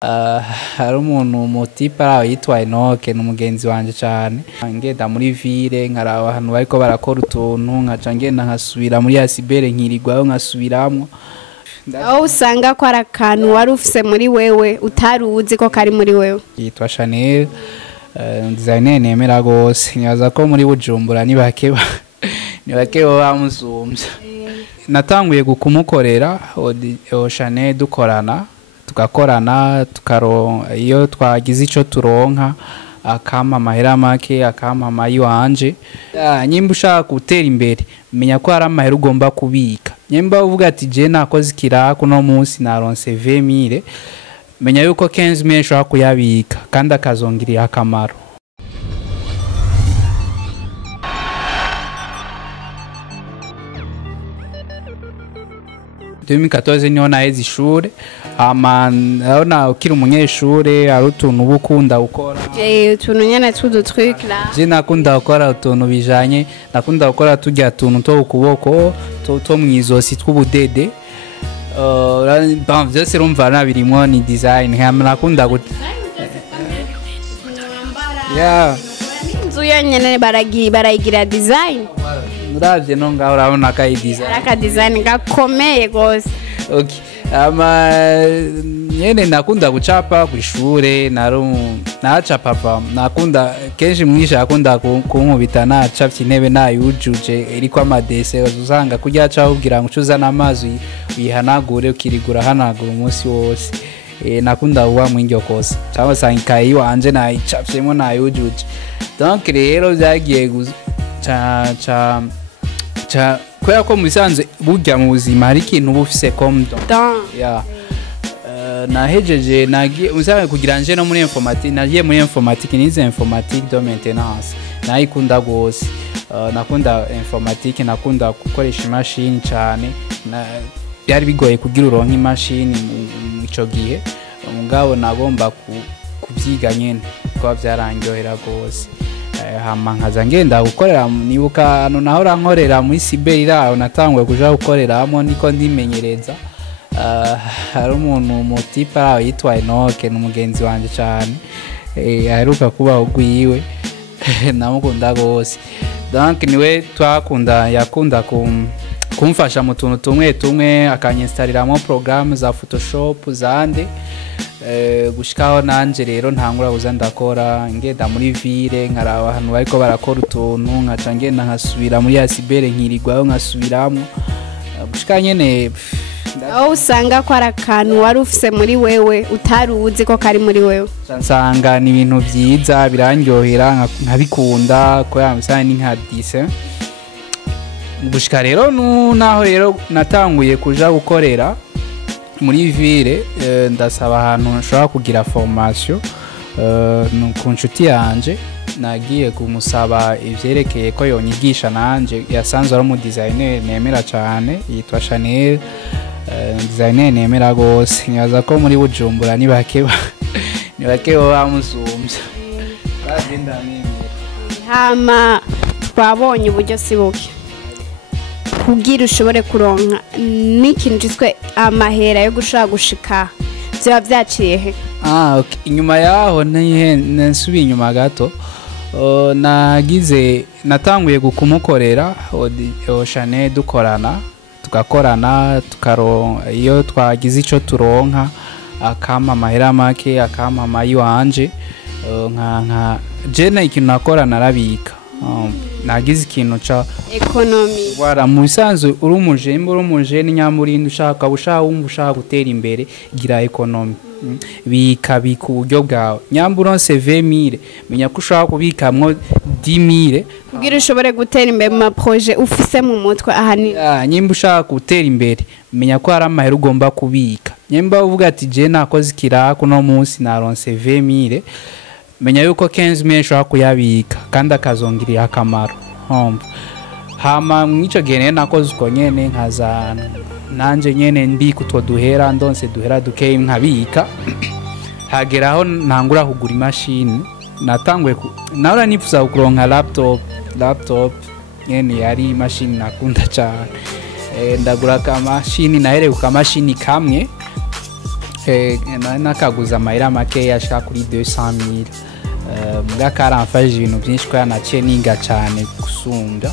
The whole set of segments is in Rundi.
hari umuntu umutipe araho yitwa Enoke n'umugenzi wanje cyane ngenda muri ville nkaraba ahantu bariko barakora utuntu nkaca ngenda nkasubira muri asibere nkirirwayo nkasubiramwo aho usanga ko ari akantu wari ufise muri wewe utari uzi ko kari muri wewe. Yitwa Chanel, designer nemera gose nyaza ko muri Bujumbura ni bake bamusumbya. Natanguye kumukorera Chanel dukorana tugakorana iyo twagize ico turonka akama amahera make akama amayi wanje nyimba ushaka gutera imbere menya ko hari amahera ugomba kubika. Nyimba uvuga ati je nakoze ikirako no munsi naronse 20000 menya yuko 15000 ushaka kuyabika kandi akazongirira akamaro. 2014 niho naheze ishure urabona ukiri umunyeshure ari utuntu uba ukunda gukora utuntu nyene tw'udutruc la je nakunda gukora utuntu bijanye nakunda gukora turya tuntu two ukuboko two mwizosi tw'ubudede vyose urumva nabirimwo ni design nakunda inzu yonyene barayigira design. Uravye no ngaho urabona ka design aka design gakomeye gose. Okay, nyene nakunda gucapa kwishure nacapa nakunda kenshi mwisha akunda kunkubita nacapye intebe nayujuje iriko amadese uzanga kurya ca ubwira ngo cuzana amazi uyihanagure ukirigura hanagura umunsi wose. Nakunda uwa mwingi kose cyangwa sanga ikayi wanje nayicapyemo nayujuje. Donc rero byagiye kubera ko mubisanzwe burya mu buzima hari ikintu uba ufise comme nahejeje nagiye uzabe kugira nje no muri informatique nagiye muri informatique nize informatique de maintenance nayikunda gose. Nakunda informatique nakunda gukoresha imashini cyane byari bigoye kugira uronka imashini ico gihe mugabo nagomba kubyiga nyene ko byarangyohera gose. Hama nkaza ngenda gukorera nibuka hano naho rankorera muri Siberira natanguye kuja gukoreramo niko ndimenyereza. Hari umuntu umutipe araho yitwa Enoke n'umugenzi wanje cyane aheruka kuba ugwiwe namukunda gose. Donc niwe yakunda kumfasha mu tuntu tumwe akanyinstalliramo programme za Photoshop zande gushikaho nanje rero ntangura kuza ndakora ngenda muri ville nkaraba ahantu bariko barakora utuntu nkaca ngenda nkasubira muri asibere nkirirwayo nkasubiramwo gushika nyene aho usanga ko ari akantu wari ufise muri wewe utari uzi ko kari muri wewe. Nsanga ni ibintu byiza birangyohera nkabikunda ko yamsana ni nka 10 gushika rero naho rero natanguye kuja gukorera muri ville ndasaba ahantu nshobora kugira formation ku nshuti yanje nagiye kumusaba ivyerekeye ko yonyigisha nanje yasanzwe ari mu designer nemera cyane yitwa Chanel, designer nemera gose nyaza ko muri Bujumbura ni bake bamusumbya bagenda nemera. Hama twabonye uburyo sibuke kugira ushobore kuronka n'ikintu cyitwe amahera yo gushaka gushika byo byaciye he? Okay. Inyuma yaho nsubiye inyuma gato natanguye kumukorera Chanel dukorana tugakorana iyo twagize ico turonka akama amahera make akama amayi wanje je ikintu nakora narabika. Nagize ikintu ca economy wara mu bisanzwe uri umujeni nyamurindi ushaka wumva ushaka gutera imbere gira economy bika uburyo bwawe nyambura 20000 menya ko ushaka kubikamwo 10000 kugira ushobore gutera imbere mu projet ufise mu mutwe ahanini. Nyimba ushaka gutera imbere menya ko hari amahera ugomba kubika. Nyimba uvuga ati je nakoze ikirako no munsi naronse 20000 menya yuko 15000 ushaka kuyabika kandi akazongirira akamaro. Hama mwico gihe nakoze uko nyene nkaza nanje nyene mbika utwo duhera ndonse duhera dukeye nkabika hageraho ntangura kugura imashini natanguye naho nifuza kuronka laptop nyene yari imashini nakunda cyane ndagura ka mashini nahere ku mashini kamwe nakaguza amahera make ashaka kuri 200,000 mbwa karamfashije ibintu byinshi ko yanaciye ninga cyane gusumbya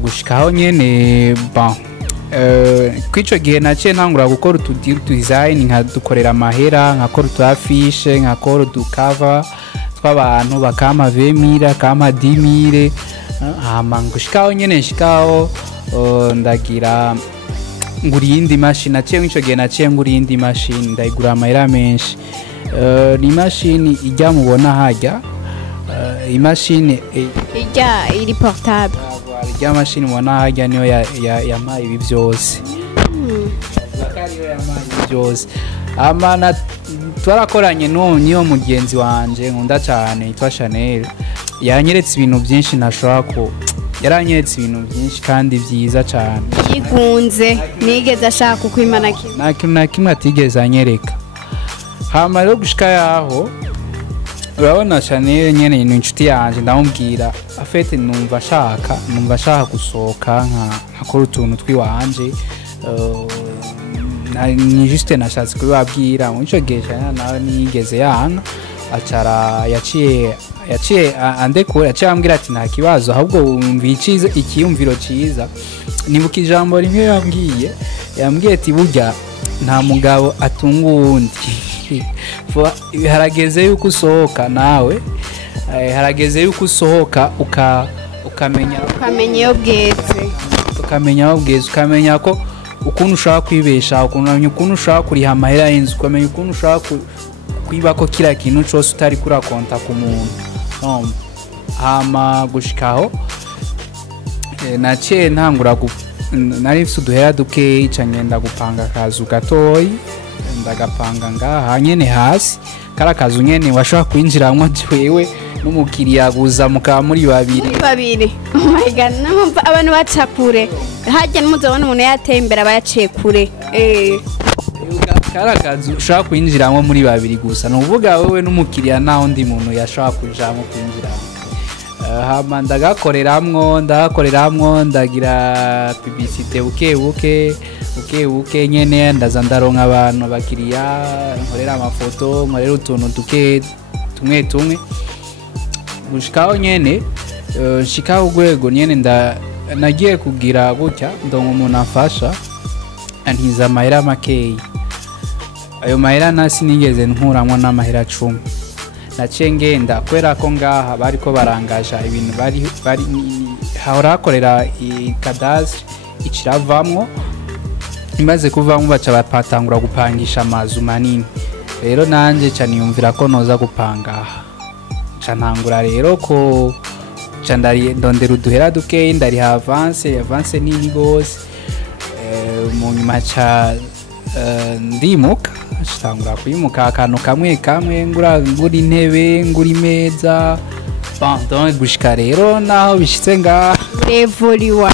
gushikaho nyene bon kwico gihe naciye ntangura gukora design nkadukorera amahera nkakora utuafishe nkakora udukava tw'abantu bakama 20,000 kama 10,000 hama ngushikaho nyene nshikaho ndagira ngura iyindi mashini naciye nk'ico gihe naciye ngura iyindi mashini ndayigura amahera menshi ni imashini ijya mubona hajya imashini iri portable ijya mashini mubona hajya niyo yampaye ibi byose byose ama twarakoranye niyo mugenzi wanje nkunda cyane yitwa Chanel yanyeretse ibintu byinshi nashobora ko yaranyeretse ibintu byinshi kandi byiza cyane yigunze nigeze ashaka ukwimana na kimwe atigeze anyereka hama rero gushika yaho urabona Chanel nyene ni inshuti yanje ndamubwira afete numva ashaka gusohoka nkakora utuntu twiwanje ni juste nashatse kubabwira mu ico gihe Chanel nawe nigeze yana acara yaciye andekura yaciye ambwira ati nta kibazo ahubwo wumviye ikiyumviro ciza nibuka ijambo rimwe yambwiye ati burya nta mugabo atunga uwundi harageze yuko usohoka nawe harageze yuko usohoka ukamenya iyo bweze ukamenya ko ukuntu ushaka kwibesha ukuntu ushaka kuriha amahera y'inzu ukamenya ukuntu ushaka kwiba ko kila kintu cyose utari kurakonta ku muntu hama gushikaho naciye ntangura nari mfite uduhera dukeyi ngenda gupanga akazu gatoyi ndagapanga ngaha nyene hasi kara kazu nyene washaka kwinjiramwo jewe n'umukiriya guza mukaba muri babiri oh my god namumva abantu baca kure hajya n'umuzabona umuntu yatembera bayaciye kure kara kazu ushaka kwinjiramwo muri babiri gusa nuvuga wewe n'umukiriya naho ndi muntu yashaka kujamwo kwinjiramo hama ndagakoreramwo ndagira publicité buke nyene ndaza ndaronka abantu abakiriya nkorera amafoto nkorera utuntu tumwe gushikaho nyene shikaho urwego nyene nagiye kugira gutya ndongo umuntu afasha antiza amahera makeyi ayo mahera nasi nigeze nkuramwo n'amahera 10 naciye ngenda kwera ko ngaha bariko barangaja ibintu bari hahora hakorera ikadastre ikiravamwo imaze kuvamwo baca bapatangura gupangisha amazu manini rero nanje ca niyumvira ko noza gupanga ca ntangura rero ko ca ndondera uduhera dukeyi ndari avance nini gose mu nyuma ca ndimuka tangura kwimuka akantu kamwe ngura intebe ngura imeza donc gushika rero naho bishitse ngaha evoliwa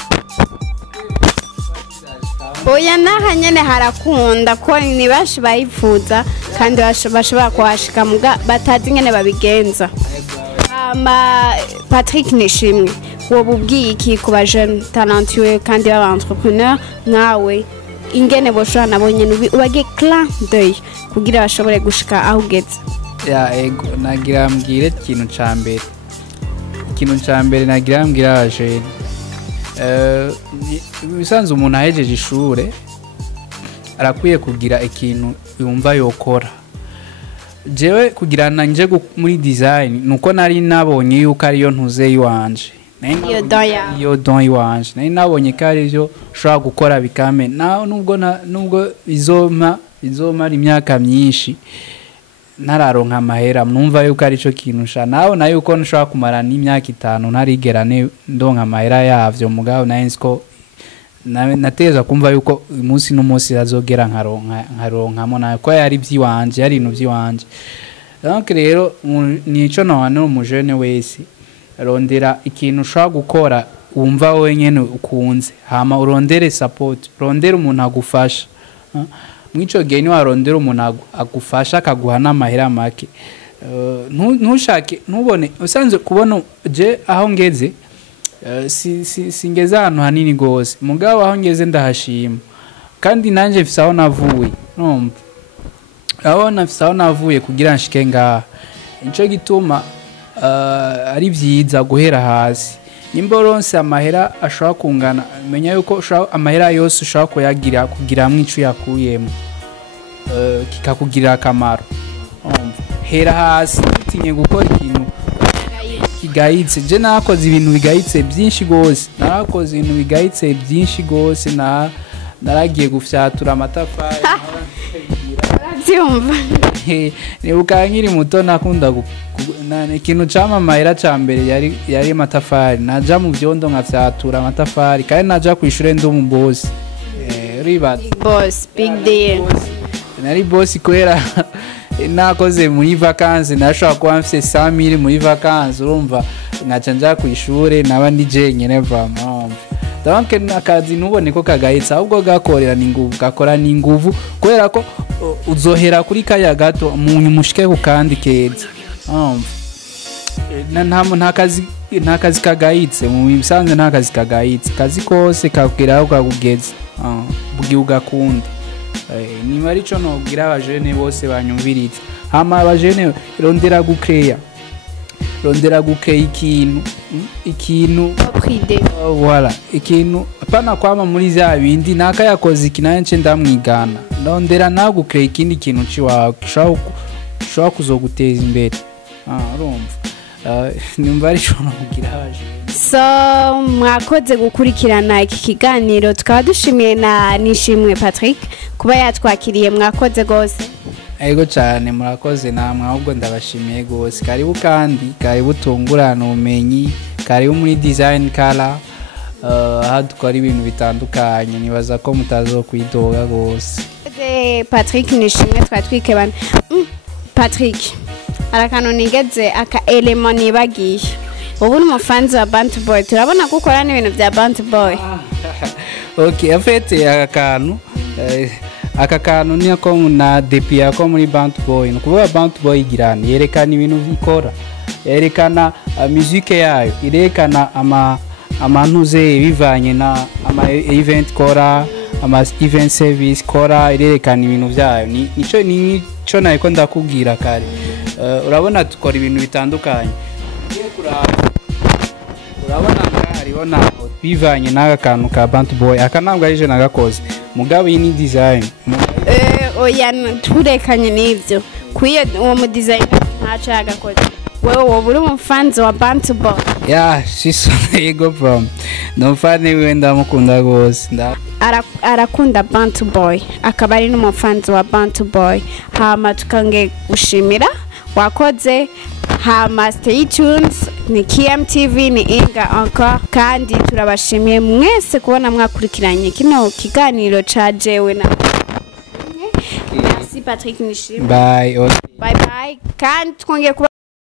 oya naha nyene harakunda ko ni bashi bayifuza kandi bashobora kuhashika muga batazi nyene babigenza Patrick Nishimwe wobubwiye iki ku ba jeune talentueux kandi baba entrepreneur nkawe ingene boshobora nabo nyene ubage clin d'œil kugira bashobore gushika aho ugeze ego nagira mbwire ikintu ca mbere nagira mbwira abajeune bisanzwe umuntu ahejeje ishure arakwiye kugira ikintu yumva yokora jewe kugira nanje muri design nuko nari nabonye yuko ariyo ntuze yiwanje iyo don yiwanje nari nabonye ko arivyo ushobora gukora bikame nubwo izomara imyaka myinshi nararonka amahera numva yuko ari cyo kintu sha naho nayo uko nshobora kumara n'imyaka 5 ntarigera ndonka amahera yavyo mugabo nayensko nateza kumva yuko umunsi n'umunsi azogera nkaronkamo nayo ko yari byiwanje yari ibintu byiwanje donc rero nico no mu jeune wese rondera ikintu ushobora gukora wumva wenyene ukunze hama urondere support urondere umuntu agufasha mwico gihe ni warondera umuntu agufasha akaguha n'amahera make ntushake ntubone usanzwe kubona je aho ngeze singeze ahantu hanini gose mugabo aho ngeze ndahashima kandi nanje mfise aho navuye numva aho nafise aho navuye kugira nshike ngaha nico gituma ari vyiza guhera hasi nimba uronse amahera ashobora kungana menya yuko amahera yose ushobora kuyagira kugira mwicu yakuyemo kikakugirira akamaro hera hasi utinye gukora ikintu kigayitse je nakoze ibintu bigayitse byinshi gose narakoze ibintu bigayitse byinshi gose naragiye gufyatura amatafari byumva ni ukanyiri muto nakunda ikintu camamahera ca mbere yari amatafari naja mu vyondo nkafyatura amatafari kandi naja kw'ishure ndi umubosi ribaza big deal nari bosi kubera nakoze muri vacances nashobora kuba mfise 100,000 muri vacances urumva nkaca nja kw'ishure naba ndi jenyene vraiment donc akazi ntubone ko kagayitse ahubwo gakorera gakora n'inguvu kubera ko uzohera kuri kaya gato umuntu mushike ku kandi keza nta kazi kagayitse mu bisanzwe nta kazi kagayitse kazi kose kakugera aho kakugeza bugi ugakunda niba arico nobwira abajene bose banyumviriza hama abajene rondera gucrea ikintu voilà ikintu apana kwama muri za bindi naka yakoze ikinanje ndamwigana ndondera nawe gucrea ikindi kintu ciwawe ushobora kuzoguteza imbere urumva nimba arico nobwira abajene so mwakoze gukurikirana iki kiganiro tukaba dushimiye na Nishimwe Patrick kuba yatwakiriye mwakoze gose ego cyane murakoze namwe ahubwo ndabashimiye gose karibu tungurana ubumenyi karibu muri design color aha dukora ibintu bitandukanye nibaza ko mutazokwidoga gose Patrick Nishimwe twatwike bana Patrick arakano nigeze aka element nibagiye ubu ni umufanzi wa Bantu Boy turabona ko ukora n'ibintu bya Bantu Boy okay afete aka kantu ni ako na depia ko muri Bantu Boy nukuvuga Bantu Boy igirana yerekana ibintu bikora yerekana musique yayo irekana amantuze bivanye na event kora event service kora irerekana ibintu byayo nico nayiko ndakubwira kare urabona tukora ibintu bitandukanye urabona hariho naho bivanye n'aka kantu ka Bantu Boy aka ntabwo arije nagakoze mugabo iyi ni design oya turekanye n'ivyo kwiye uwo mu design ntaco yagakoze wewe wowe uri umufanzi wa Bantu Boy she's ego from no fane wenda mukunda gose arakunda Bantu Boy akaba ari n'umufanzi wa Bantu Boy hama tukange gushimira wakoze hama stay tuned ni KMTV ni Inga encore kandi turabashimiye mwese kubona mwakurikiranye kino kiganiro ca jewe na Merci Patrick Nishimwe bye bye kandi twongeye